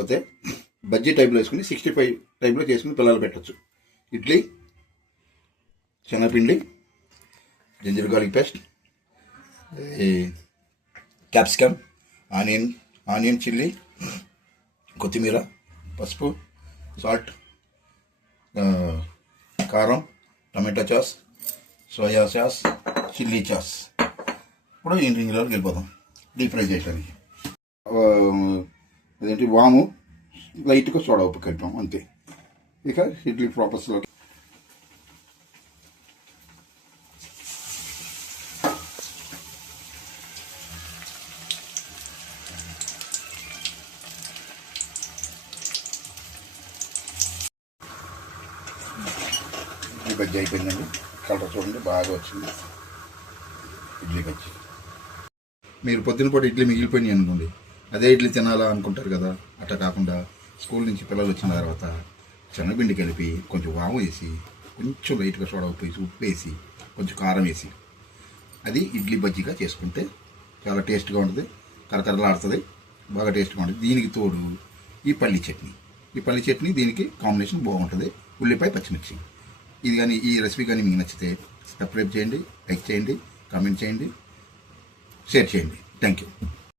లేకపోతే బజ్జీ టైప్లో వేసుకుని 65 టైప్లో చేసుకుని పిల్లలు పెట్టచ్చు. ఇడ్లీ, శనగపిండి, ginger garlic paste, capsicum, onion chilli, కొత్తిమీర, పసుపు, సాల్ట్, కారం, tomato sauce, soya sauce, chilli sauce. ఇప్పుడు ఇంగ్రీడియంట్లోకి వెళ్ళిపోతాం డీప్ ఫ్రై చేయడానికి. అదేంటి వాము, లైట్గా సోడా ఉప్పు కలిపాం అంతే. ఇక ఇడ్లీ ప్రాపర్స్లో ఇడ్లీ బజ్జీ అయిపోయిందండి. కలర్ చూడండి బాగా వచ్చింది ఇడ్లీ బజ్జీ. మీరు పొద్దున పూట ఇడ్లీ మిగిలిపోయినాయి అనుకోండి, అదే ఇడ్లీ తినాలా అనుకుంటారు కదా. అట్లా కాకుండా స్కూల్ నుంచి పిల్లలు వచ్చిన తర్వాత శనగపిండి కలిపి కొంచెం వాము వేసి కొంచెం లైట్గా సోడా ఉప్పు వేసి కొంచెం కారం వేసి అది ఇడ్లీ బజ్జీగా చేసుకుంటే చాలా టేస్ట్గా ఉంటుంది, కరకరలాడుతుంది, బాగా టేస్ట్గా ఉంటుంది. దీనికి తోడు ఈ పల్లి చట్నీ దీనికి కాంబినేషన్ బాగుంటుంది. ఉల్లిపాయ, పచ్చిమిర్చి. ఇది కానీ ఈ రెసిపీ కానీ మీకు నచ్చితే సబ్స్క్రైబ్ చేయండి, లైక్ చేయండి, కామెంట్ చేయండి, షేర్ చేయండి. Thank you.